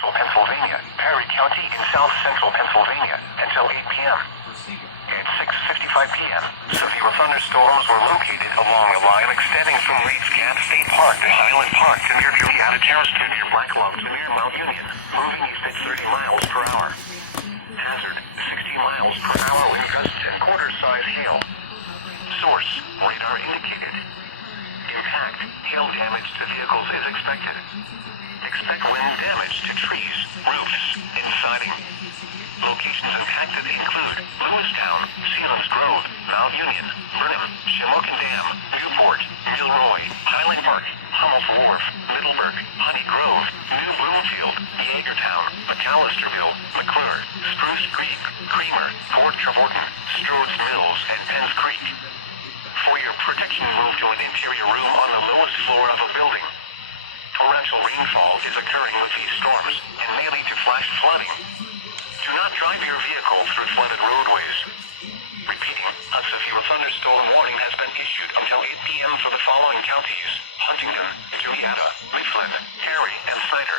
Central Pennsylvania, Perry County in south central Pennsylvania, until 8 p.m. At 6:55 p.m., severe thunderstorms were located along a line extending from Leeds Camp State Park to Highland Park to near Juliana Terrace to near Black Log to near Mount Union, moving east at 30 miles per hour. Hazard, 60 miles per hour wind gusts and quarter-size hail. Source, radar indicated. Impact, hail damage to vehicles is expected. Expect wind damage to trees, roofs, and siding. Locations impacted include Lewistown, Sealands Grove, Mount Union, Burnham, Shamokin Dam, Newport, Milroy, Highland Park, Hummel's Wharf, Middleburg, Honey Grove, New Bloomfield, Yeagertown, McAllisterville, McClure, Spruce Creek, Creamer, Fort Trevorton, Strode's Mills, and Penns Creek. For your protection, move to an interior room on the lowest floor of a building. Torrential rainfall is occurring with these storms and may lead to flash flooding. Do not drive your vehicle through flooded roadways. Repeating, a severe thunderstorm warning has been issued until 8 p.m. for the following counties: Huntington, Juliana, Midland, Perry, and Snyder.